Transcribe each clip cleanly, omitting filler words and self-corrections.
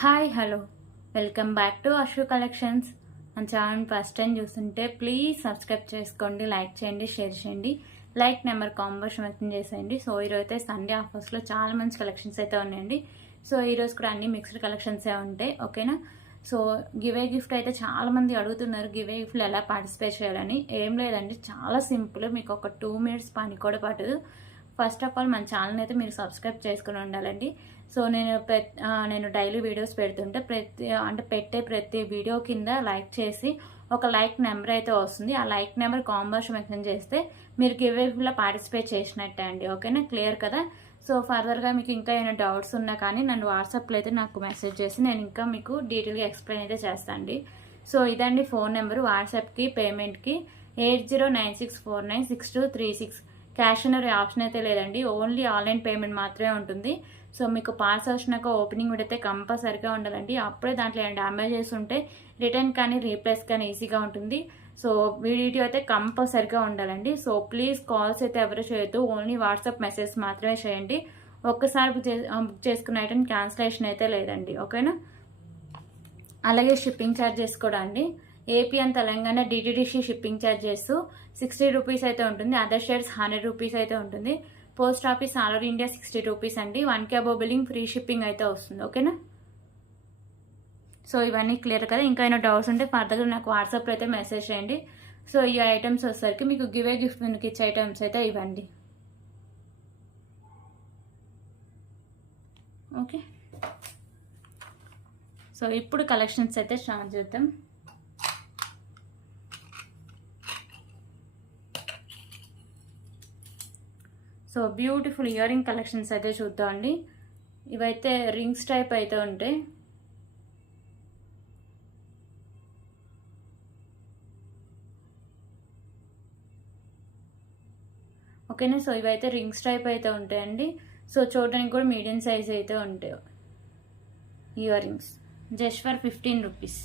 Hi hello welcome back to Ashwa collections. మన channel first time చూస్తుంటే please subscribe చేసుకోండి, like చేయండి, షేర్ చేయండి. లైక్ నెంబర్ కాంబోషన్ వ్యక్తం చేసేయండి. సో ఈరోజు అయితే సండే ఆఫర్స్లో చాలా మంచి కలెక్షన్స్ అయితే ఉన్నాయండి. సో ఈరోజు కూడా అన్ని మిక్స్డ్ కలెక్షన్సే ఉంటాయి, ఓకేనా. సో గివే గిఫ్ట్ అయితే చాలా మంది అడుగుతున్నారు, గివే గిఫ్ట్లో ఎలా పార్టిసిపేట్ చేయాలని. ఏం లేదండి, చాలా సింపుల్. మీకు ఒక 2 minutes పని కూడా పడదు. ఫస్ట్ ఆఫ్ ఆల్ మన ఛానల్ అయితే మీరు సబ్స్క్రైబ్ చేసుకుని ఉండాలండి. సో నేను డైలీ వీడియోస్ పెడుతుంటే పెట్టే ప్రతి వీడియో కింద లైక్ చేసి ఒక లైక్ నెంబర్ అయితే వస్తుంది. ఆ లైక్ నెంబర్ కాంబోషన్ మెన్షన్ చేస్తే మీరు గివేలో పార్టిసిపేట్ చేసినట్టే అండి, ఓకేనా. క్లియర్ కదా. సో ఫర్దర్గా మీకు ఇంకా ఏమైనా డౌట్స్ ఉన్నా కానీ నన్ను వాట్సాప్లో అయితే నాకు మెసేజ్ చేసి నేను ఇంకా మీకు డీటెయిల్గా ఎక్స్ప్లెయిన్ అయితే చేస్తాను అండి. సో ఇదండి ఫోన్ నెంబర్. వాట్సాప్కి పేమెంట్కి 8096496236. క్యాష్ ఆన్ ఆప్షన్ అయితే లేదండి, ఓన్లీ ఆన్లైన్ పేమెంట్ మాత్రమే ఉంటుంది. సో మీకు పార్సల్ వచ్చినాక ఓపెనింగ్ అయితే కంపల్సరిగా ఉండాలండి. అప్పుడే దాంట్లో ఏమైనా డ్యామేజెస్ ఉంటే రిటర్న్ కానీ రీప్లేస్ కానీ ఈజీగా ఉంటుంది. సో వీడియో అయితే కంపల్సరిగా ఉండాలండి. సో ప్లీజ్ కాల్స్ అయితే ఎవరు చేయొద్దు, ఓన్లీ వాట్సాప్ మెసేజ్ మాత్రమే చేయండి. ఒక్కసారి బుక్ చేసుకున్న ఐటమ్ క్యాన్సిలేషన్ అయితే లేదండి, ఓకేనా. అలాగే షిప్పింగ్ ఛార్జెస్ కూడా అండి. AP and Telangana DTDC shipping charges 60 rupees అయితే ఉంటుంది. అదర్ స్టేట్స్ 100 రూపీస్ అయితే ఉంటుంది. Post office all over India 60 rupees అండి. 1K above billing free shipping అయితే వస్తుంది, ఓకేనా. సో ఇవన్నీ క్లియర్ కదా. ఇంకా ఏమైనా డౌట్స్ ఉంటే ఫర్దర్గా నాకు వాట్సాప్లో అయితే మెసేజ్ చేయండి. సో ఈ ఐటమ్స్ వచ్చేసరికి మీకు గివే గిఫ్ట్ మీకు ఇచ్చే ఐటమ్స్ అయితే ఇవ్వండి, ఓకే. సో ఇప్పుడు కలెక్షన్స్ అయితే స్టార్ట్ చేద్దాం. So beautiful ear ring collections అయితే చూద్దాం అండి. ఇవైతే రింగ్స్ టైప్ అయితే ఉంటాయి, ఓకేనా. సో ఇవైతే రింగ్స్ టైప్ అయితే ఉంటాయండి. సో చూడడానికి కూడా మీడియం సైజ్ అయితే ఉంటాయి. Ear rings just for 15 rupees.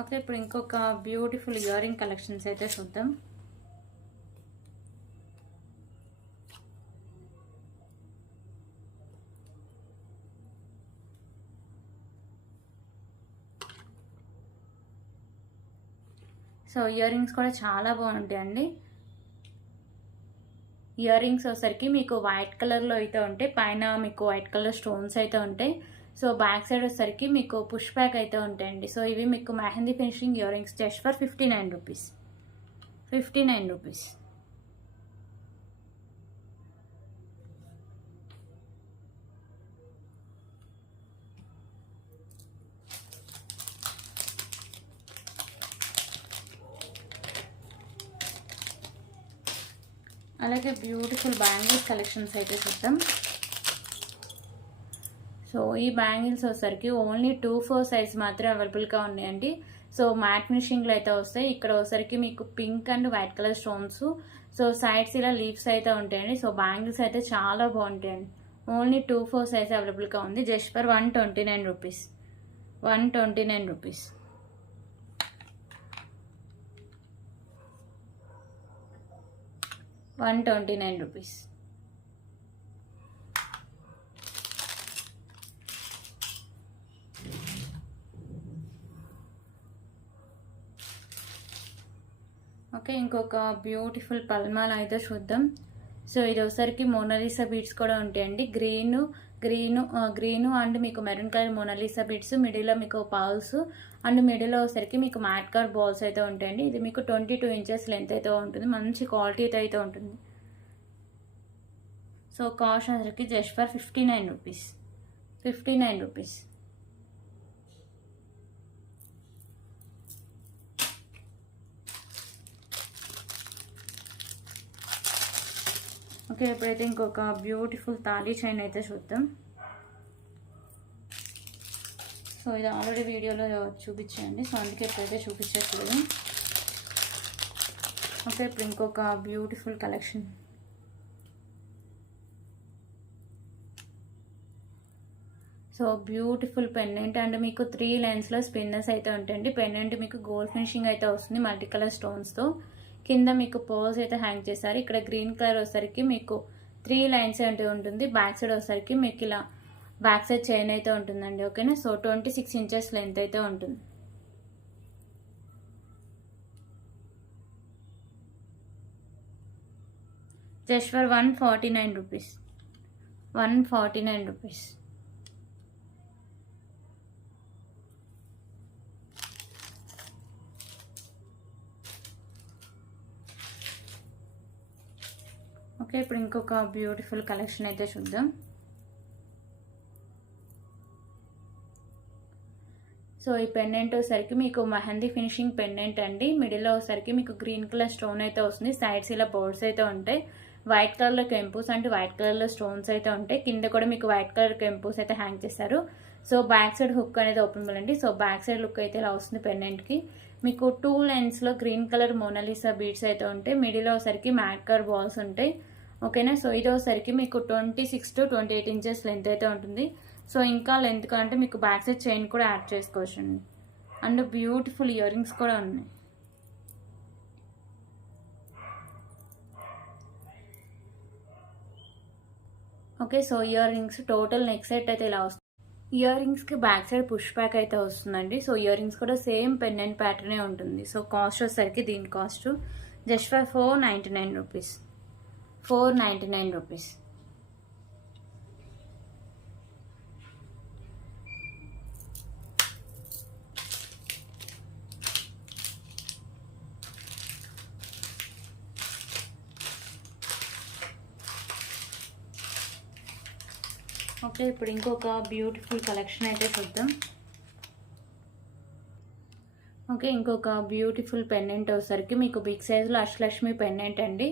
Okay, ఇప్పుడు ఇంకొక బ్యూటిఫుల్ ఇయర్ రింగ్ కలెక్షన్స్ అయితే చూద్దాం. సో ఇయర్ రింగ్స్ కూడా చాలా బాగుంటాయండి. ఇయర్ రింగ్స్ వచ్చేసరికి మీకు వైట్ కలర్లో అయితే ఉంటాయి, పైన మీకు వైట్ కలర్ స్టోన్స్ అయితే ఉంటాయి. సో బ్యాక్ సైడ్ వచ్చేసరికి మీకు పుష్ బ్యాక్ అయితే ఉంటాయండి. సో ఇవి మీకు mehndi finishing ear rings just for 59 rupees. అలాగే బ్యూటిఫుల్ బ్యాంగిల్స్ కలెక్షన్స్ అయితే చూద్దాం. సో ఈ బ్యాంగిల్స్ వచ్చేసరికి ఓన్లీ 2-4 సైజ్ మాత్రమే అవైలబుల్గా ఉన్నాయండి. సో మ్యాట్ ఫినిషింగ్లో అయితే వస్తాయి. ఇక్కడ వచ్చేసరికి మీకు pink and white colour stones, so sides ఇలా లీవ్స్ అయితే ఉంటాయండి. సో బ్యాంగిల్స్ అయితే చాలా బాగుంటాయండి. ఓన్లీ 2-4 సైజ్ అవైలబుల్గా ఉంది. Just for 129 rupees. 129 rupees. Okay, ఇంకొక బ్యూటిఫుల్ పల్మాల అయితే చూద్దాం. సో ఇది ఒకసారికి మోనాలిసా బీడ్స్ కూడా ఉంటాయండి. గ్రీను అండ్ మీకు మెరూన్ కలర్ మోనాలిసా బీడ్స్, మిడిల్లో మీకు పౌల్స్ అండ్ మిడిల్లో ఒకసారికి మీకు మ్యాట్ కలర్ బాల్స్ అయితే ఉంటాయండి. ఇది మీకు 22 ఇంచెస్ లెంత్ అయితే ఉంటుంది. మంచి క్వాలిటీ అయితే ఉంటుంది. సో కాస్ట్ వచ్చరికి జస్ట్ ఫర్ 59 రూపీస్. ఓకే, ఇప్పుడైతే ఇంకొక బ్యూటిఫుల్ తాళీ చైన్ అయితే చూద్దాం. సో ఇది ఆల్రెడీ వీడియోలో చూపించండి, సో అందుకే ఇప్పుడైతే చూపించట్లేదు. ఓకే, ఇప్పుడు ఇంకొక beautiful collection. So beautiful pendant and మీకు 3 లైన్స్లో స్పిన్నర్స్ అయితే ఉంటాయండి. పెండెంట్ మీకు గోల్డ్ ఫినిషింగ్ అయితే వస్తుంది మల్టీ కలర్ స్టోన్స్తో. కింద మీకు పర్ల్స్ అయితే హ్యాంగ్ చేశారు. ఇక్కడ గ్రీన్ కలర్ వచ్చేసరికి మీకు 3 లైన్స్ అయితే ఉంటుంది. బ్యాక్ సైడ్ వచ్చేసరికి మీకు ఇలా బ్యాక్ సైడ్ చైన్ అయితే ఉంటుందండి. ఓకేనా. సో 26 ఇంచెస్ లెంత్ అయితే ఉంటుంది. Just for 149 rupees. 149 rupees. Okay, ఇప్పుడు ఇంకొక బ్యూటిఫుల్ కలెక్షన్ అయితే చూద్దాం. సో ఈ పెండెంట్ వచ్చేసరికి మీకు మెహందీ ఫినిషింగ్ పెండెంట్ అండి. మిడిల్లో వచ్చేసరికి మీకు గ్రీన్ కలర్ స్టోన్ అయితే వస్తుంది. సైడ్స్ ఇలా బోర్డ్స్ అయితే ఉంటాయి. వైట్ కలర్లో కెంపూస్ అంటే వైట్ కలర్లో స్టోన్స్ అయితే ఉంటాయి. కింద కూడా మీకు వైట్ కలర్ కెంపూస్ అయితే హ్యాంగ్ చేస్తారు. సో బ్యాక్ సైడ్ హుక్ అనేది ఓపెన్ అండి. సో బ్యాక్ సైడ్ లుక్ అయితే ఇలా వస్తుంది పెండెంట్కి. మీకు 2 లైన్స్లో గ్రీన్ కలర్ మోనాలిసా బీడ్స్ అయితే ఉంటాయి. మిడిల్లో వచ్చేసరికి మ్యాట్ కలర్ బాల్స్ ఉంటాయి. ఓకేనా. సో ఇది వచ్చేసరికి మీకు 26 to 28 ఇంచెస్ లెంత్ అయితే ఉంటుంది. సో ఇంకా లెంత్ కంటే మీకు బ్యాక్ సైడ్ చైన్ కూడా యాడ్ చేసుకోవచ్చు అండి. అండ్ బ్యూటిఫుల్ ఇయర్ రింగ్స్ కూడా ఉన్నాయి. Okay, so year rings total neck set అయితే ఇలా వస్తుంది. ఇయర్ రింగ్స్కి బ్యాక్ సైడ్ పుష్ బ్యాక్ అయితే వస్తుందండి. సో ఇయర్ రింగ్స్ కూడా సేమ్ పెండెంట్ ప్యాటర్నే ఉంటుంది. సో కాస్ట్ వచ్చేసరికి దీని cost just for 499 rupees. 499 rupees. Okay, ఇప్పుడు ఇంకొక బ్యూటిఫుల్ కలెక్షన్ అయితే చూద్దాం. ఓకే, ఇంకొక బ్యూటిఫుల్ పెండెంట్ వచ్చేసరికి మీకు బిగ్ సైజ్లో అష్టలక్ష్మి పెండెంట్ అండి.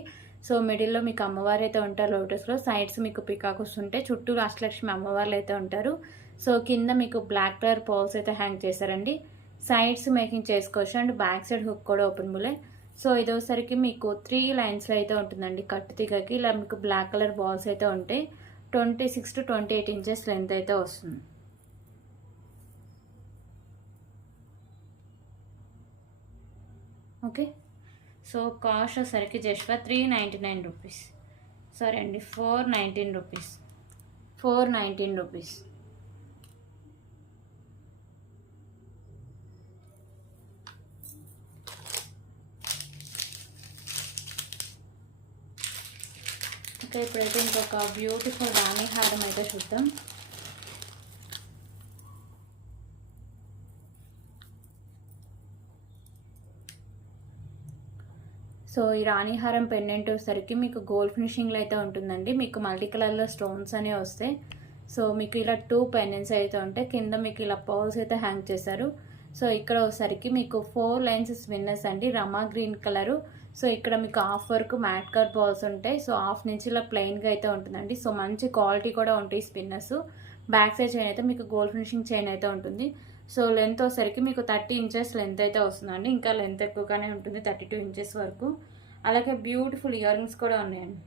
సో మిడిల్లో మీకు అమ్మవారు అయితే ఉంటారు లోటస్లో. సైడ్స్ మీకు పికాక్ వస్తుంటే చుట్టూ అష్టలక్ష్మి అమ్మవార్లు అయితే ఉంటారు. సో కింద మీకు బ్లాక్ కలర్ పర్ల్స్ అయితే హ్యాంగ్ చేశారండి. సైడ్స్ మేకింగ్ చేసుకోవచ్చు అండ్ బ్యాక్ సైడ్ హుక్ కూడా ఓపెన్ బులే. సో ఇది వచ్చేసరికి మీకు 3 లైన్స్లో అయితే ఉంటుందండి. కట్టు తిగకి ఇలా మీకు బ్లాక్ కలర్ బాల్స్ అయితే ఉంటాయి. 26 to 28 ఇంచెస్ లెంత్ అయితే వస్తుంది. ఓకే, సో కాస్ట్ వచ్చేసరికి జస్ట్ ఫర్ 399 రూపీస్. సారీ అండి, 419 రూపీస్. 419 రూపీస్. ఓకే, ఇప్పుడైతే ఇంకొక బ్యూటిఫుల్ రాణి హారం అయితే చూద్దాం. సో ఈ రాణిహారం పెండెంట్ వచ్చేసరికి మీకు గోల్డ్ ఫినిషింగ్లో అయితే ఉంటుందండి. మీకు మల్టీ కలర్లో స్టోన్స్ అనేవి వస్తాయి. సో మీకు ఇలా 2 పెండెంట్స్ అయితే ఉంటాయి. కింద మీకు ఇలా పర్ల్స్ అయితే హ్యాంగ్ చేశారు. సో ఇక్కడ వచ్చేసరికి మీకు 4 లైన్స్ స్పిన్నర్స్ అండి. రమా గ్రీన్ కలరు. సో ఇక్కడ మీకు హాఫ్ వరకు మ్యాట్ కలర్ బాల్స్ ఉంటాయి. సో హాఫ్ నుంచి ఇలా ప్లెయిన్గా అయితే ఉంటుందండి. సో మంచి క్వాలిటీ కూడా ఉంటాయి స్పిన్నర్స్. బ్యాక్ సైడ్ చైన్ అయితే మీకు గోల్డ్ ఫినిషింగ్ చైన్ అయితే ఉంటుంది. సో లెంత్ వచ్చేసరికి మీకు 30 ఇంచెస్ లెంత్ అయితే వస్తుందండి. ఇంకా లెంత్ ఎక్కువగానే ఉంటుంది, 32 ఇంచెస్ వరకు. అలాగే బ్యూటిఫుల్ ఇయర్ రింగ్స్ కూడా ఉన్నాయండి.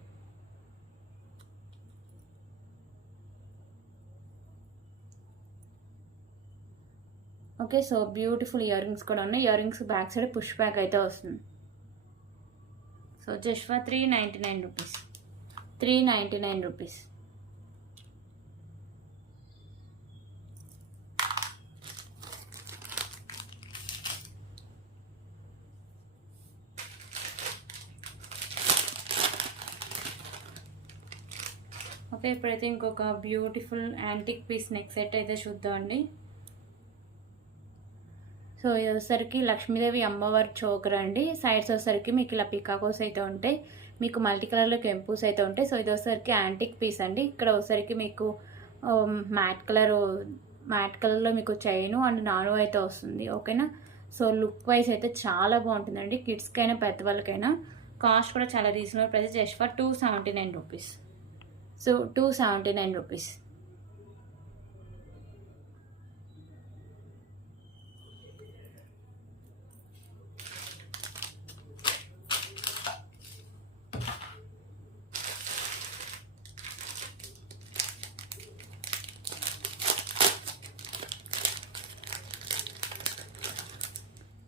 Okay, so beautiful ear rings కూడా ఉన్నాయి. Earrings back side push back అయితే వస్తుంది. So just for 399 rupees. 399 rupees. Okay, ఇప్పుడైతే ఇంకొక beautiful antique piece neck set అయితే చూద్దామండి. సో ఇది వచ్చేసరికి లక్ష్మీదేవి అమ్మవారి చోకర్ అండి. సైడ్స్ వచ్చేసరికి మీకు ఇలా పికాకోస్ అయితే ఉంటాయి. మీకు మల్టీ కలర్లో కెంపూస్ అయితే ఉంటాయి. సో ఇది వచ్చేసరికి యాంటిక్ పీస్ అండి. ఇక్కడ వచ్చేసరికి మీకు మ్యాట్ కలర్లో మీకు చైను అండ్ నాను అయితే వస్తుంది. ఓకేనా. సో లుక్ వైజ్ అయితే చాలా బాగుంటుందండి. కిడ్స్కైనా పెద్దవాళ్ళకైనా. కాస్ట్ కూడా చాలా reasonable price. Just for 279 rupees. So 279 rupees.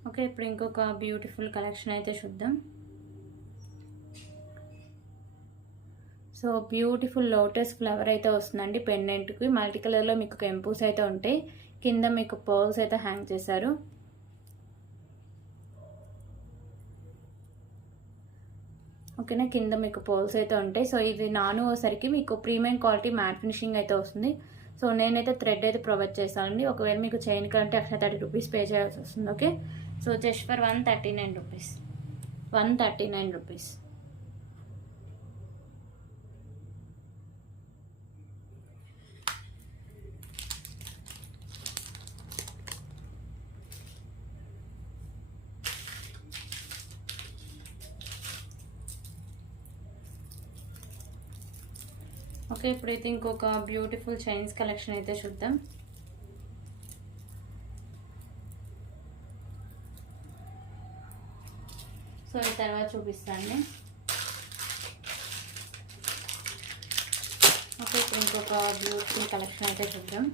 Okay, ఇప్పుడు ఇంకొక బ్యూటిఫుల్ కలెక్షన్ అయితే చూద్దాం. సో బ్యూటిఫుల్ లోటస్ ఫ్లవర్ అయితే వస్తుందండి పెండెంట్కి. మల్టీ కలర్లో మీకు కెంపూస్ అయితే ఉంటాయి. కింద మీకు పర్ల్స్ అయితే హ్యాంగ్ చేశారు. ఓకేనా, కింద మీకు పర్ల్స్ అయితే ఉంటాయి. సో ఇది నానుసరికి మీకు ప్రీమియం క్వాలిటీ మ్యాట్ ఫినిషింగ్ అయితే వస్తుంది. సో నేనైతే థ్రెడ్ అయితే ప్రొవైడ్ చేస్తానండి. ఒకవేళ మీకు చైన్ కంటే అక్కడ 30 రూపీస్ పే చేయాల్సి వస్తుంది. Okay, so just for 139 rupees. 139 rupees. Okay, ఇప్పుడైతే ఇంకొక బ్యూటిఫుల్ చైన్స్ కలెక్షన్ అయితే చూద్దాం. సో ఈ తర్వాత చూపిస్తాను. ఓకే, ఇప్పుడు ఇంకొక బ్యూటిఫుల్ కలెక్షన్ అయితే చూద్దాం.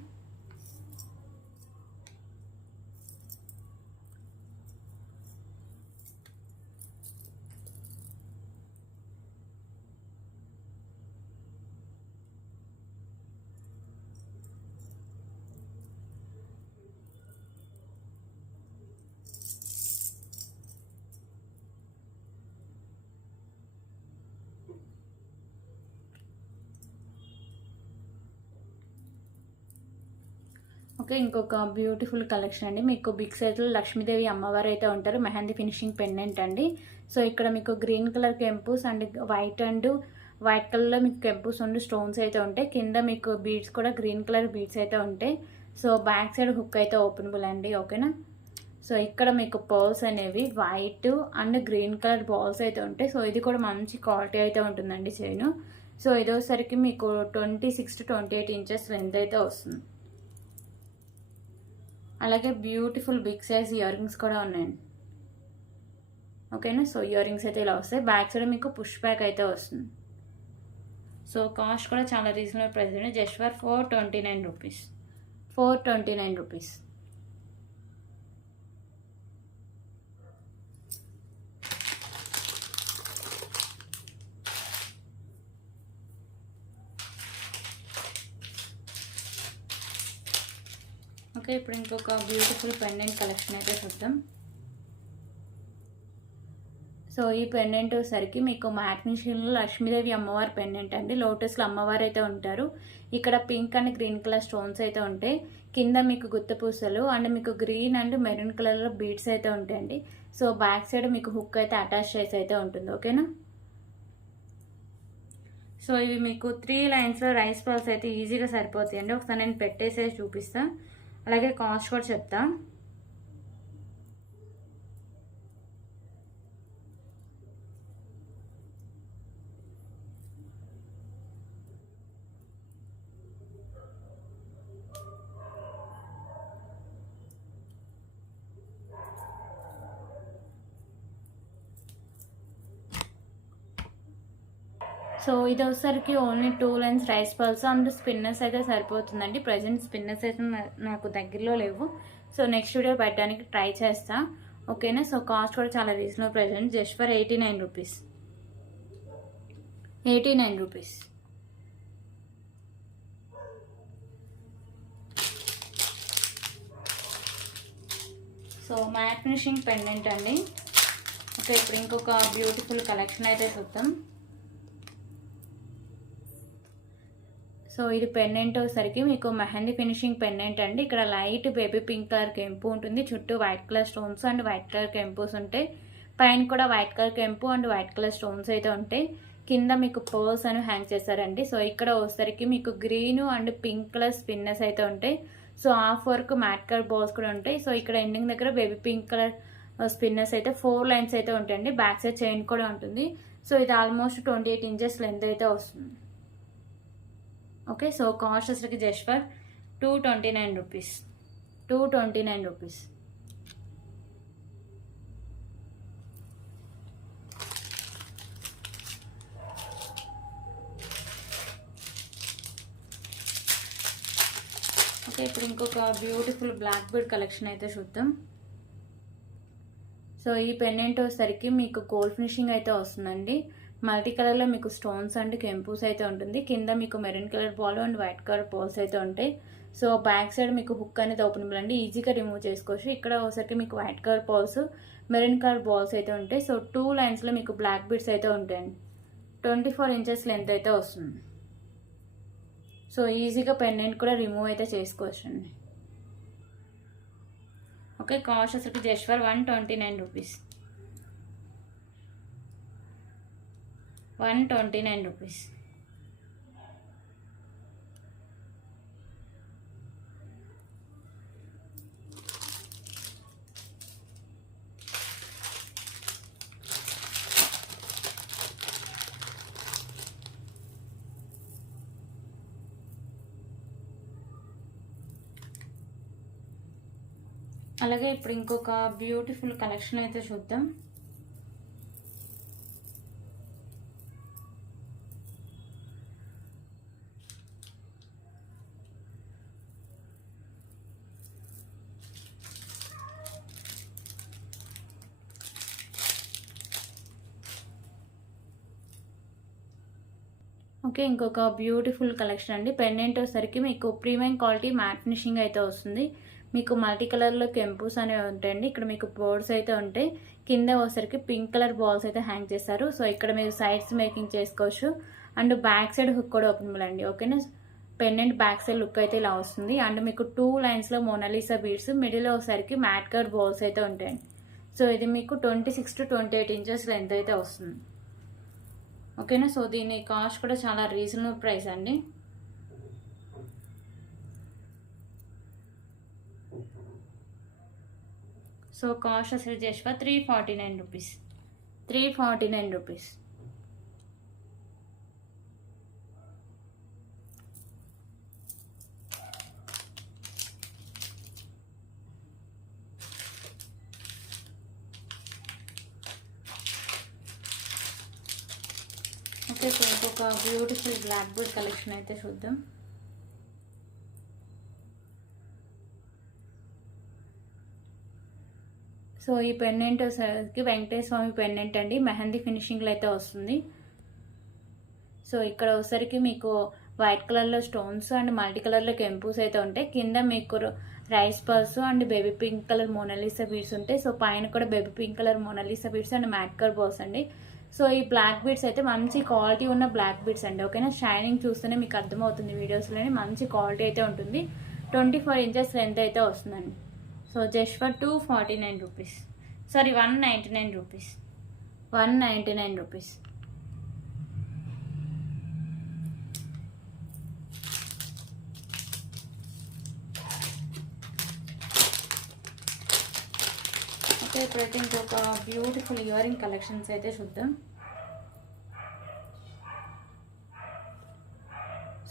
ఓకే, ఇంకొక బ్యూటిఫుల్ కలెక్షన్ అండి. మీకు బిగ్ సైజ్లో లక్ష్మీదేవి అమ్మవారు అయితే ఉంటారు. మెహందీ ఫినిషింగ్ పెండెంట్ అండి. సో ఇక్కడ మీకు గ్రీన్ కలర్ కెంపూస్ అండ్ వైట్ కలర్లో మీకు కెంపూస్ ఉండి స్టోన్స్ అయితే ఉంటాయి. కింద మీకు బీడ్స్ కూడా గ్రీన్ కలర్ బీడ్స్ అయితే ఉంటాయి. సో బ్యాక్ సైడ్ హుక్ అయితే ఓపెనబుల్ అండి. ఓకేనా, సో ఇక్కడ మీకు పర్ల్స్ అనేవి white and green colour balls అయితే ఉంటాయి. సో ఇది కూడా మంచి క్వాలిటీ అయితే ఉంటుందండి చైన్. సో ఇదోసరికి మీకు 26 to 28 ఇంచెస్ లెంత్ అయితే వస్తుంది. అలాగే beautiful big size ear rings కూడా ఉన్నాయండి. ఓకేనా, సో ఇయర్ రింగ్స్ అయితే ఇలా వస్తాయి. బ్యాక్ సైడ్ మీకు పుష్ బ్యాక్ అయితే వస్తుంది. సో కాస్ట్ కూడా చాలా రీజనబుల్ ప్రైస్ అండి. Just for 429 rupees. 429 rupees. Okay, ఇప్పుడు ఇంకొక బ్యూటిఫుల్ పెండెంట్ కలెక్షన్ అయితే చూద్దాం. సో ఈ పెండెంట్ సరికి మీకు మ్యాట్ ఫినిషింగ్లో లక్ష్మీదేవి అమ్మవారి పెండెంట్ అండి. లోటస్లో అమ్మవారు అయితే ఉంటారు. ఇక్కడ pink and green colour stones అయితే ఉంటాయి. కింద మీకు గుత్తపూసలు అండ్ మీకు గ్రీన్ అండ్ మెరూన్ కలర్లో బీడ్స్ అయితే ఉంటాయండి. సో బ్యాక్ సైడ్ మీకు హుక్ అయితే అటాచ్ చేసి అయితే ఉంటుంది. ఓకేనా, సో ఇవి మీకు 3 లైన్స్లో రైస్ పర్ల్స్ అయితే ఈజీగా సరిపోతాయండి. ఒకసారి నేను పెట్టేసేసి చూపిస్తాను. అలాగే కాస్ట్ కూడా చెప్తా. సో ఇది వచ్చేసరికి only 2 lines rice pearls and spinners అయితే సరిపోతుందండి. ప్రజెంట్ స్పిన్నర్స్ అయితే నాకు దగ్గరలో లేవు. సో నెక్స్ట్ వీడియో పెట్టడానికి ట్రై చేస్తా. ఓకేనా, సో కాస్ట్ కూడా చాలా reasonable price. Just for 89 rupees. 89 rupees. So matte finishing pendant అండి. ఓకే, ఇప్పుడు ఇంకొక బ్యూటిఫుల్ కలెక్షన్ అయితే చూద్దాం. సో ఇది పెండెంట్ వచ్చేసరికి మీకు మెహందీ ఫినిషింగ్ పెండెంట్ అండి. ఇక్కడ లైట్ బేబీ పింక్ కలర్ కెంపు ఉంటుంది. చుట్టూ white colour stones and white colour కెంపుస్ ఉంటాయి. పైన కూడా వైట్ కలర్ కెంపు అండ్ వైట్ కలర్ స్టోన్స్ అయితే ఉంటాయి. కింద మీకు పర్ల్స్ అని హ్యాంగ్ చేశారండి. సో ఇక్కడ వచ్చేసరికి మీకు green and pink colour spinners అయితే ఉంటాయి. సో హాఫ్ వరకు మ్యాట్ కలర్ బాల్స్ కూడా ఉంటాయి. సో ఇక్కడ ఎండింగ్ దగ్గర బేబీ పింక్ కలర్ స్పిన్నర్స్ అయితే 4 లైన్స్ అయితే ఉంటాయండి. బ్యాక్ సైడ్ చైన్ కూడా ఉంటుంది. సో ఇది ఆల్మోస్ట్ 28 ఇంచెస్ లెంత్ అయితే వస్తుంది. ఓకే, సో కాస్ట్ అసలుకి just for 229 rupees. 229 rupees. Okay, ఇప్పుడు ఇంకొక బ్యూటిఫుల్ బ్లాక్ బీడ్ కలెక్షన్ అయితే చూద్దాం. సో ఈ పెండెంట్ వచ్చేసరికి మీకు గోల్డ్ ఫినిషింగ్ అయితే వస్తుందండి. మల్టీ కలర్లో మీకు స్టోన్స్ అండ్ కెంపూస్ అయితే ఉంటుంది. కింద మీకు maroon colour ball and white colour balls అయితే ఉంటాయి. సో బ్యాక్ సైడ్ మీకు హుక్ అనేది ఓపెనబుల్ అండి, ఈజీగా రిమూవ్ చేసుకోవచ్చు. ఇక్కడ ఒకసారికి మీకు white colour balls, maroon colour balls అయితే ఉంటాయి. సో 2 లైన్స్లో మీకు బ్లాక్ బీడ్స్ అయితే ఉంటాయండి. 24 ఇంచెస్ లెంత్ అయితే వస్తుంది. సో ఈజీగా పెండెంట్ కూడా రిమూవ్ అయితే చేసుకోవచ్చు అండి. ఓకే, కాస్ట్ అసలు జస్ట్ ఫర్ 129 రూపీస్. 129 రూపీస్. అలాగే ఇప్పుడు ఇంకొక బ్యూటిఫుల్ కలెక్షన్ అయితే చూద్దాం. ఓకే, ఇంకొక బ్యూటిఫుల్ కలెక్షన్ అండి. పెండెంట్ వచ్చేసరికి మీకు ప్రీమియం క్వాలిటీ మ్యాట్ ఫినిషింగ్ అయితే వస్తుంది. మీకు మల్టీ కలర్లో కెంపూస్ అనేవి ఉంటాయండి. ఇక్కడ మీకు బోర్డ్స్ అయితే ఉంటాయి. కింద వచ్చేసరికి పింక్ కలర్ బాల్స్ అయితే హ్యాంగ్ చేస్తారు. సో ఇక్కడ మీరు సైడ్స్ మేకింగ్ చేసుకోవచ్చు. అండ్ బ్యాక్ సైడ్ హుక్ కూడా ఓపెనబుల్ అండి. ఓకేనా, పెండెంట్ బ్యాక్ సైడ్ లుక్ అయితే ఇలా వస్తుంది. అండ్ మీకు 2 లైన్స్లో మోనాలిసా బీడ్స్, మిడిల్లో వచ్చేసరికి మ్యాట్ కలర్ బాల్స్ అయితే ఉంటాయండి. సో ఇది మీకు 26 to 28 ఇంచెస్ లెంత్ అయితే వస్తుంది. ఓకేనా, సో దీని కాస్ట్ కూడా చాలా రీజనబుల్ ప్రైస్ అండి. సో కాస్ట్ అసలు just for 349 rupees. 349 rupees. Okay, so ఇంకొక బ్యూటిఫుల్ బ్లాక్ బోర్డ్ కలెక్షన్ అయితే చూద్దాం. సో ఈ పెండెంట్ వచ్చేసరికి వెంకటేశ్వర స్వామి పెండెంట్ అండి, మెహందీ ఫినిషింగ్లో అయితే వస్తుంది. సో ఇక్కడ వచ్చేసరికి మీకు వైట్ కలర్లో స్టోన్స్ అండ్ మల్టీ కలర్లో కెంపూస్ అయితే ఉంటాయి. కింద మీకు rice purse and baby pink colour Mona Lisa beads ఉంటాయి. సో పైన కూడా baby pink colour Mona Lisa beads and matte colour balls అండి. సో ఈ బ్లాక్ బీడ్స్ అయితే మంచి క్వాలిటీ ఉన్న బ్లాక్ బీడ్స్ అండి. ఓకేనా, షైనింగ్ చూస్తేనే మీకు అర్థమవుతుంది వీడియోస్లోనే, మంచి క్వాలిటీ అయితే ఉంటుంది. 24 ఇంచెస్ లెంత్ అయితే వస్తుందండి. So just for 249 rupees. Sorry, 199 rupees. 199 rupees. Okay, ఇప్పుడైతే ఇంకొక బ్యూటిఫుల్ ఇయరింగ్ కలెక్షన్స్ అయితే చూద్దాం.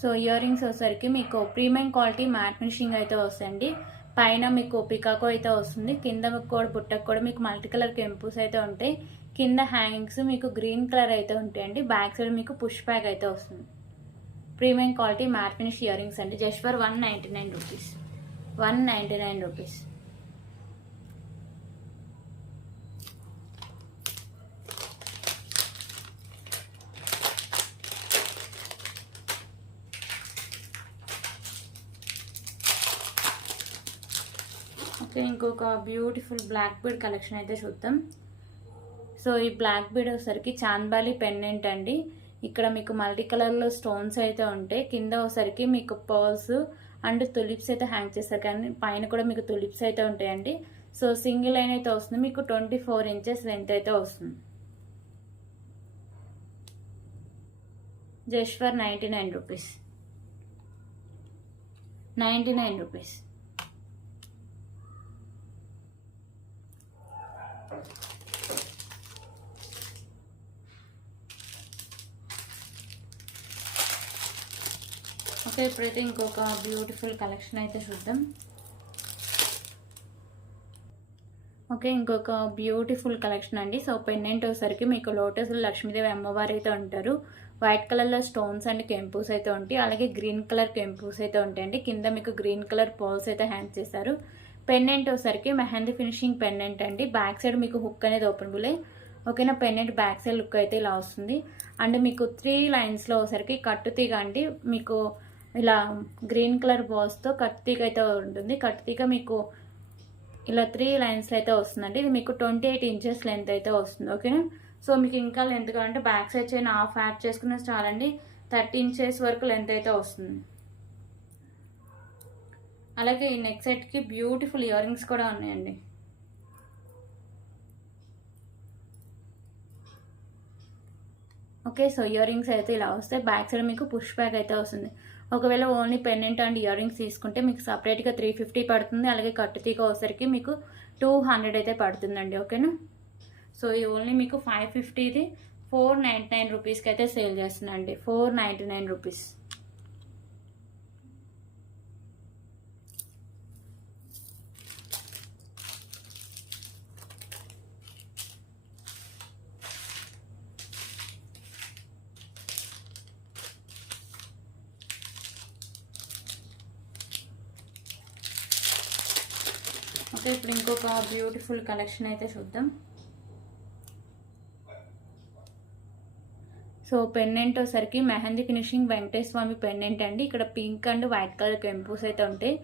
సో ఇయర్ రింగ్స్ వచ్చేసరికి మీకు ప్రీమియం క్వాలిటీ మ్యాట్ ఫినిషింగ్ అయితే వస్తాయండి. పైన మీకు పికాకో అయితే వస్తుంది. కింద కూడా బుట్టకు కూడా మీకు మల్టీ కలర్ కెంపూస్ అయితే ఉంటాయి. కింద హ్యాంగింగ్స్ మీకు గ్రీన్ కలర్ అయితే ఉంటాయండి. బ్యాక్ సైడ్ మీకు పుష్ బ్యాగ్ అయితే వస్తుంది. Premium quality matte finish ear rings అండి, just for 199 rupees. 199 rupees. Okay, ఇంకొక బ్యూటిఫుల్ బ్లాక్ బీడ్ కలెక్షన్ అయితే చూద్దాం. సో ఈ బ్లాక్ బీడ్ వచ్చేసరికి చాంద్బాలి పెండెంట్ అండి. ఇక్కడ మీకు మల్టీ కలర్లో స్టోన్స్ అయితే ఉంటాయి. కింద వచ్చేసరికి మీకు పర్ల్స్ అండ్ తులిప్స్ అయితే హ్యాంగ్ చేస్తారు, కానీ పైన కూడా మీకు తులిప్స్ అయితే ఉంటాయండి. సో సింగిల్ లైన్ అయితే వస్తుంది. మీకు 24 ఇంచెస్ లెంత్ అయితే వస్తుంది. Just for 99 rupees. 99 rupees. Okay, ఇప్పుడైతే ఇంకొక బ్యూటిఫుల్ కలెక్షన్ అయితే చూద్దాం. ఓకే, ఇంకొక బ్యూటిఫుల్ కలెక్షన్ అండి. సో పెండెంట్ వచ్చేసరికి మీకు లోటస్లో లక్ష్మీదేవి అమ్మవారు అయితే ఉంటారు. వైట్ కలర్లో స్టోన్స్ అండ్ కెంపూస్ అయితే ఉంటాయి. అలాగే గ్రీన్ కలర్ కెంపూస్ అయితే ఉంటాయండి. కింద మీకు గ్రీన్ కలర్ పర్ల్స్ అయితే హ్యాంగ్ చేశారు. పెండెంట్ వచ్చేసరికి మెహందీ ఫినిషింగ్ పెండెంట్ అండి. బ్యాక్ సైడ్ మీకు హుక్ అనేది ఓపెనబులే. ఓకేనా. పెండెంట్ బ్యాక్ సైడ్ లుక్ అయితే ఇలా వస్తుంది. అండ్ మీకు 3 లైన్స్లో వచ్చేసరికి కట్టుతీగ అండి. మీకు ఇలా గ్రీన్ కలర్ బాల్స్తో కట్టుతీగ అయితే ఉంటుంది. కట్టుతీగ మీకు ఇలా 3 లైన్స్లో అయితే వస్తుందండి. ఇది మీకు 28 ఇంచెస్ లెంత్ అయితే వస్తుంది. ఓకేనా. సో మీకు ఇంకా లెంత్ కావాలంటే back side chain half add చేసుకున్న చాలండి. 30 ఇంచెస్ వరకు లెంత్ అయితే వస్తుంది. అలాగే ఈ నెక్ సెట్కి బ్యూటిఫుల్ ఇయర్ రింగ్స్ కూడా ఉన్నాయండి. ఓకే. సో ఇయర్ రింగ్స్ అయితే ఇలా వస్తాయి. బ్యాక్ సైడ్ మీకు పుష్ బ్యాక్ అయితే వస్తుంది. ఒకవేళ only pendant and ear rings తీసుకుంటే మీకు సపరేట్గా 350 పడుతుంది. అలాగే కట్టుతీగ వచ్చేసరికి మీకు 200 అయితే పడుతుందండి. ఓకేనా. సో ఈ ఓన్లీ మీకు 550ది 499 రూపీస్కి అయితే సేల్ చేస్తుందండి. 499 రూపీస్. ఓకే. ఇప్పుడు ఇంకొక బ్యూటిఫుల్ కలెక్షన్ అయితే చూద్దాం. సో పెండెంట్ వచ్చేసరికి మెహందీ ఫినిషింగ్ వెంకటేశ్వర స్వామి పెండెంట్ అండి. ఇక్కడ పింక్ అండ్ వైట్ కలర్ కెంపూస్ అయితే ఉంటాయి.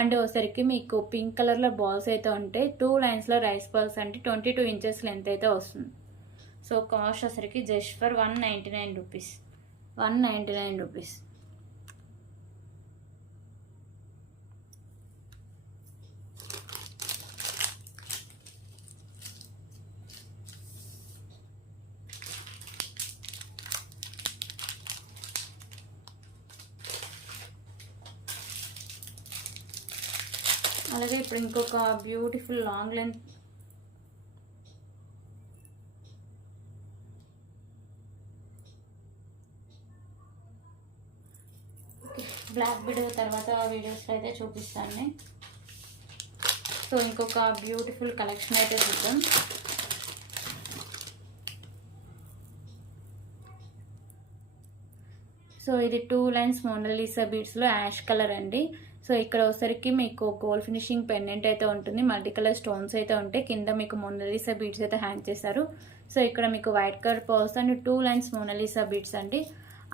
అండ్ వచ్చేసరికి మీకు పింక్ కలర్లో బాల్స్ అయితే ఉంటాయి. 2 లైన్స్లో రైస్ బాల్స్ అంటే 22 ఇంచెస్ లెంత్ అయితే వస్తుంది. సో కాస్ట్ వచ్చేసరికి జస్ట్ ఫర్ 199 రూపీస్. 199 రూపీస్. అలాగే ఇప్పుడు ఇంకొక beautiful long length black bead తర్వాత వీడియోస్లో అయితే చూపిస్తాను. సో ఇంకొక బ్యూటిఫుల్ కలెక్షన్ అయితే చూద్దాం. సో ఇది 2 లైన్స్ మోనాలిసా బీడ్స్లో యాష్ కలర్ అండి. సో ఇక్కడ వచ్చరికి మీకు గోల్డ్ ఫినిషింగ్ పెండెంట్ అయితే ఉంటుంది. మల్టీ కలర్ స్టోన్స్ అయితే ఉంటాయి. కింద మీకు మోనాలిసా బీడ్స్ అయితే హ్యాంగ్ చేశారు. సో ఇక్కడ మీకు white colour pearls and 2 lines Mona Lisa beads అండి.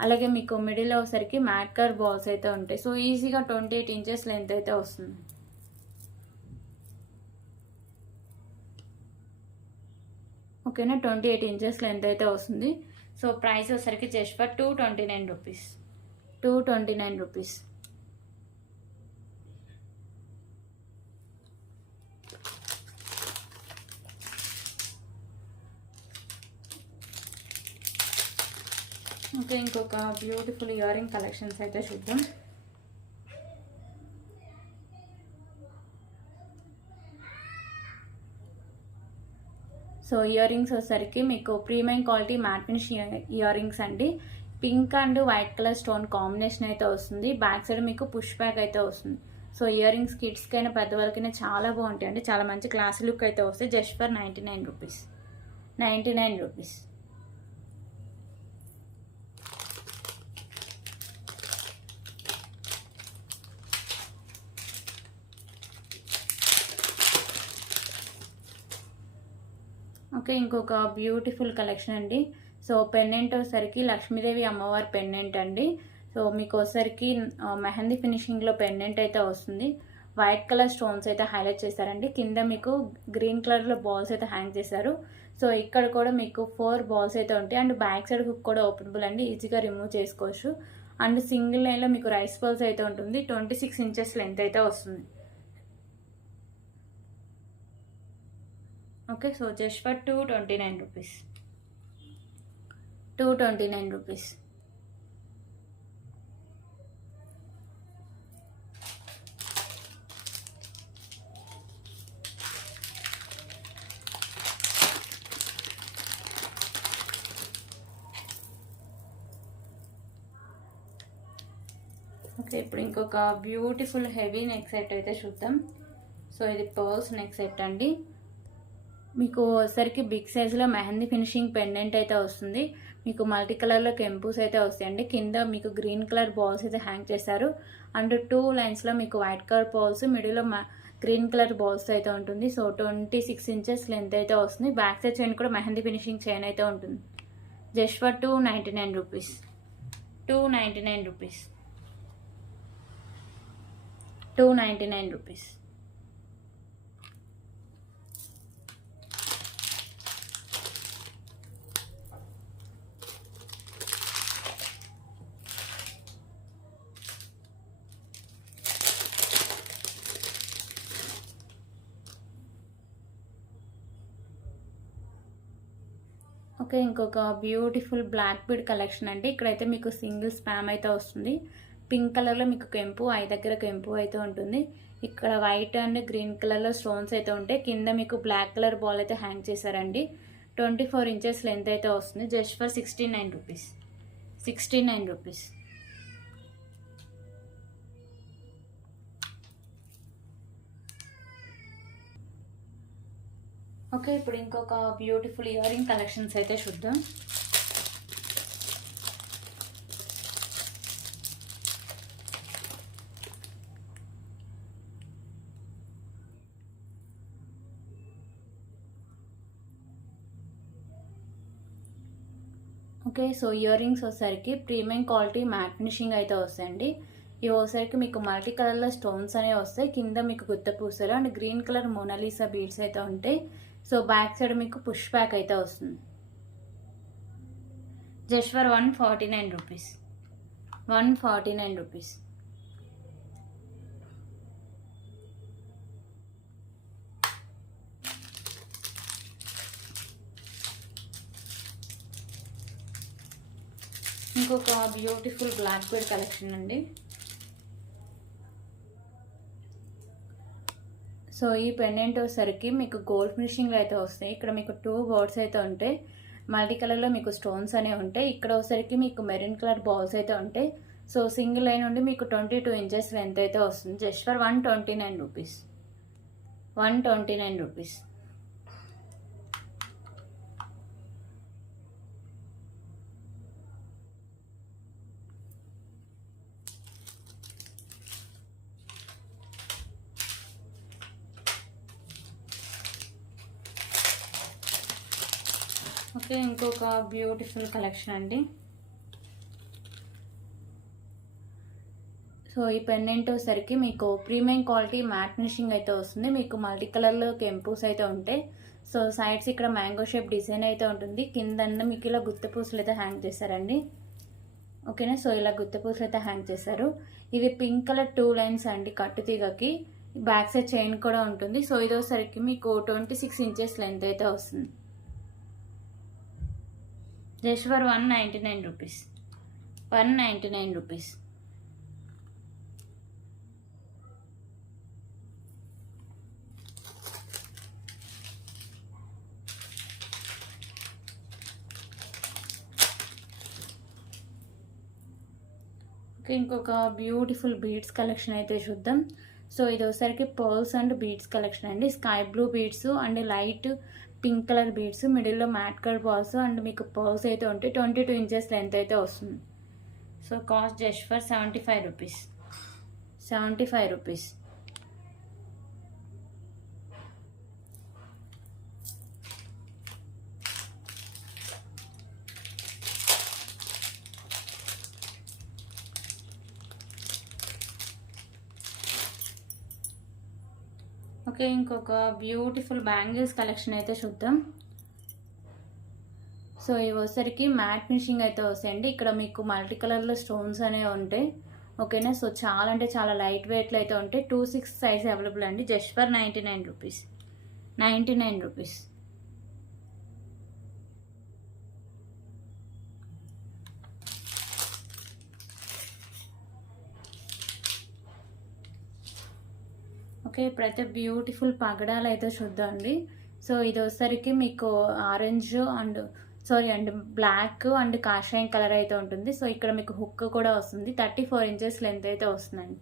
అలాగే మీకు మిడిల్లో వచ్చరికి మ్యాట్ కలర్ బాల్స్ అయితే ఉంటాయి. సో ఈజీగా 28 ఇంచెస్ లెంత్ అయితే వస్తుంది. ఓకేనా. 28 ఇంచెస్ లెంత్ అయితే వస్తుంది. సో ప్రైస్ వచ్చరికి just for 229 rupees. 229 rupees. Okay. ఇంకొక బ్యూటిఫుల్ ఇయర్ రింగ్ కలెక్షన్స్ అయితే చూద్దాం. సో ఇయర్ రింగ్స్ వచ్చేసరికి మీకు premium quality matte finish ear rings అండి. Pink and white colour stone combination అయితే వస్తుంది. బ్యాక్ సైడ్ మీకు పుష్ బ్యాక్ అయితే వస్తుంది. సో ఇయర్ రింగ్స్ కిడ్స్కైనా పెద్దవాళ్ళకైనా చాలా బాగుంటాయి అండి. చాలా మంచి క్లాస్ లుక్ అయితే వస్తాయి. Just for 99 rupees. 99 rupees. Okay. ఇంకొక బ్యూటిఫుల్ కలెక్షన్ అండి. సో పెండెంట్ వచ్చేసరికి లక్ష్మీదేవి అమ్మవారి పెండెంట్ అండి. సో మీకు వచ్చేసరికి మెహందీ ఫినిషింగ్లో పెండెంట్ అయితే వస్తుంది. వైట్ కలర్ స్టోన్స్ అయితే హైలైట్ చేశారండి. కింద మీకు గ్రీన్ కలర్లో బాల్స్ అయితే హ్యాంగ్ చేశారు. సో ఇక్కడ కూడా మీకు 4 బాల్స్ అయితే ఉంటాయి. అండ్ బ్యాక్ సైడ్ హుక్ కూడా ఓపెనబుల్ అండి. ఈజీగా రిమూవ్ చేసుకోవచ్చు. అండ్ సింగిల్ లైన్లో మీకు రైస్ బాల్స్ అయితే ఉంటుంది. 26 ఇంచెస్ లెంత్ అయితే వస్తుంది. Okay. So just for 229 rupees. 229 rupees. Okay. ఇప్పుడు ఇంకొక బ్యూటిఫుల్ హెవీ నెక్ సెట్ అయితే చూద్దాం. సో ఇది పర్ల్స్ నెక్ సెట్ అండి. మీకు వచ్చేసరికి బిగ్ సైజులో మెహందీ ఫినిషింగ్ పెండెంట్ అయితే వస్తుంది. మీకు మల్టీ కలర్లో కెంపూస్ అయితే వస్తాయండి. కింద మీకు గ్రీన్ కలర్ బాల్స్ అయితే హ్యాంగ్ చేశారు. అండ్ 2 లైన్స్లో మీకు వైట్ కలర్ బాల్స్, మిడిల్లో గ్రీన్ కలర్ బాల్స్ అయితే ఉంటుంది. సో 26 ఇంచెస్ లెంత్ అయితే వస్తుంది. బ్యాక్ సైడ్ చైన్ కూడా మెహందీ ఫినిషింగ్ చైన్ అయితే ఉంటుంది. Just for 299 rupees. 299 rupees. 299 rupees. Okay, ఇంకొక బ్యూటిఫుల్ బ్లాక్ బీడ్ కలెక్షన్ అండి. ఇక్కడైతే మీకు సింగిల్ స్పామ్ అయితే వస్తుంది. పింక్ కలర్లో మీకు కెంపు, ఐ దగ్గర కెంపు అయితే ఉంటుంది. ఇక్కడ వైట్ అండ్ గ్రీన్ కలర్లో స్టోన్స్ అయితే ఉంటాయి. కింద మీకు బ్లాక్ కలర్ బాల్ అయితే హ్యాంగ్ చేశారండి. 24 ఇంచెస్ లెంత్ అయితే వస్తుంది. Just for 69 rupees. 69 rupees. Okay, ఇప్పుడు ఇంకొక బ్యూటిఫుల్ ఇయర్ రింగ్ కలెక్షన్స్ అయితే చూద్దాం. ఓకే, సో ఇయర్ రింగ్స్ వచ్చేసరికి ప్రీమియం క్వాలిటీ మ్యాట్ ఫినిషింగ్ అయితే వస్తాయండి. ఇవి వచ్చేసరికి మీకు మల్టీ కలర్లో స్టోన్స్ అనేవి వస్తాయి. కింద మీకు గుత్త పూసలు and green colour Mona Lisa beads అయితే ఉంటాయి. సో బ్యాక్ సైడ్ మీకు పుష్ బ్యాక్ అయితే వస్తుంది. Just for 149 rupees. 149 రూపీస్. ఇంకొక బ్యూటిఫుల్ బ్లాక్ బీడ్ కలెక్షన్ అండి. సో ఈ పెండెంట్ వచ్చేసరికి మీకు గోల్డ్ ఫినిషింగ్లో అయితే వస్తాయి. ఇక్కడ మీకు 2 బర్డ్స్ అయితే ఉంటాయి. మల్టీ కలర్లో మీకు స్టోన్స్ అనేవి ఉంటాయి. ఇక్కడ వచ్చేసరికి మీకు మెరూన్ కలర్ బాల్స్ అయితే ఉంటాయి. సో సింగిల్ లైన్ నుండి మీకు 22 ఇంచెస్ లెంత్ అయితే వస్తుంది. Just for 129 rupees. 129 rupees. Okay, ఇంకొక బ్యూటిఫుల్ కలెక్షన్ అండి. సో ఈ పెండెంట్ వచ్చేసరికి మీకు ప్రీమియం క్వాలిటీ మ్యాట్ ఫినిషింగ్ అయితే వస్తుంది. మీకు మల్టీ కలర్లో కెంపూస్ అయితే ఉంటాయి. సో సైడ్స్ ఇక్కడ మ్యాంగో షేప్ డిజైన్ అయితే ఉంటుంది. కింద మీకు ఇలా గుత్త పూసలు అయితే హ్యాంగ్ చేశారండి. ఓకేనా, సో ఇలా గుత్త పూసలు అయితే హ్యాంగ్ చేశారు. ఇది పింక్ కలర్ 2 లైన్స్ అండి కట్టు తీగకి. బ్యాక్ సైడ్ చైన్ కూడా ఉంటుంది. సో ఇది వచ్చేసరికి మీకు 26 ఇంచెస్ లెంత్ అయితే వస్తుంది. Just for 199 rupees. 199 rupees. Okay, ఇంకొక బ్యూటిఫుల్ బీడ్స్ కలెక్షన్ అయితే చూద్దాం. సో ఇది వచ్చేసరికి పర్ల్స్ అండ్ బీడ్స్ కలెక్షన్ అండి. Sky blue beads and light pink colour beads, మిడిల్లో మ్యాట్ కలర్ బాల్స్ అండ్ మీకు పర్ల్స్ అయితే ఉంటాయి. 22 ఇంచెస్ లెంత్ అయితే వస్తుంది. So cost just for 75 rupees. 75 rupees. Okay, ఇంకొక బ్యూటిఫుల్ బ్యాంగిల్స్ కలెక్షన్ అయితే చూద్దాం. సో ఇవి వచ్చేసరికి మ్యాట్ ఫినిషింగ్ అయితే వస్తాయండి. ఇక్కడ మీకు మల్టీ కలర్లో స్టోన్స్ అనేవి ఉంటాయి. ఓకేనా, సో చాలా అంటే చాలా లైట్ వెయిట్లో అయితే ఉంటాయి. 2/6 సైజ్ అవైలబుల్ అండి. Just for 99 rupees. 99 rupees. Okay, ఇప్పుడైతే బ్యూటిఫుల్ పగడాలు అయితే చూద్దామండి. సో ఇది వచ్చేసరికి మీకు ఆరెంజ్ అండ్ బ్లాక్ అండ్ కాషాయం కలర్ అయితే ఉంటుంది. సో ఇక్కడ మీకు హుక్ కూడా వస్తుంది. 34 ఇంచెస్ లెంత్ అయితే వస్తుందండి.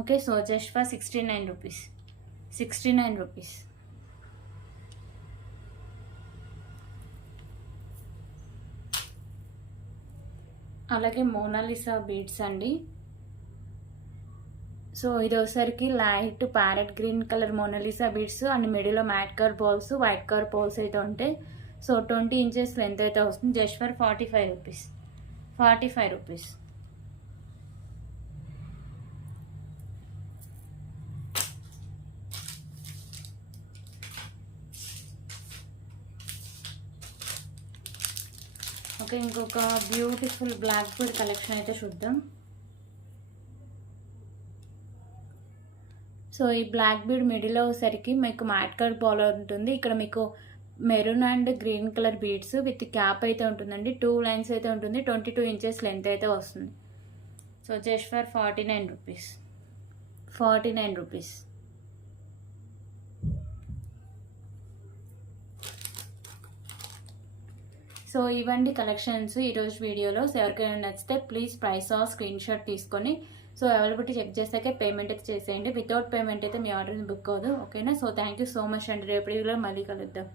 Okay, so just for 69 rupees. 69 rupees. అలాగే మోనాలిసా బీడ్స్ అండి. సో ఇది వచ్చేసరికి light parrot green colour Mona Lisa beads and మిడిల్లో matte colour balls, white colour balls అయితే ఉంటాయి. సో 20 ఇంచెస్ లెంత్ అయితే వస్తుంది. Just for 45 rupees. 45 rupees. Okay, ఇంకొక బ్యూటిఫుల్ బ్లాక్ బీడ్ కలెక్షన్ అయితే చూద్దాం. సో ఈ బ్లాక్ బీడ్ మిడిల్లో వచ్చేసరికి మీకు మ్యాట్ కలర్ బాల్ ఉంటుంది. ఇక్కడ మీకు maroon and green colour beads with cap అయితే ఉంటుందండి. 2 లైన్స్ అయితే ఉంటుంది. 22 ఇంచెస్ లెంత్ అయితే వస్తుంది. So just for 49 rupees. 49 rupees. So ఇవండి కలెక్షన్స్ ఈరోజు వీడియోలో. సో ఎవరికైనా నచ్చితే please price off screen shot తీసుకొని సో అవైలబిలిటీ చెక్ చేసాకే పేమెంట్ అయితే చేసేయండి. వితౌట్ పేమెంట్ అయితే మీ ఆర్డర్ని బుక్ అవ్వదు. ఓకేనా? So thank you so much అండి. రేపు వీడియోలో మళ్ళీ కలుద్దాం.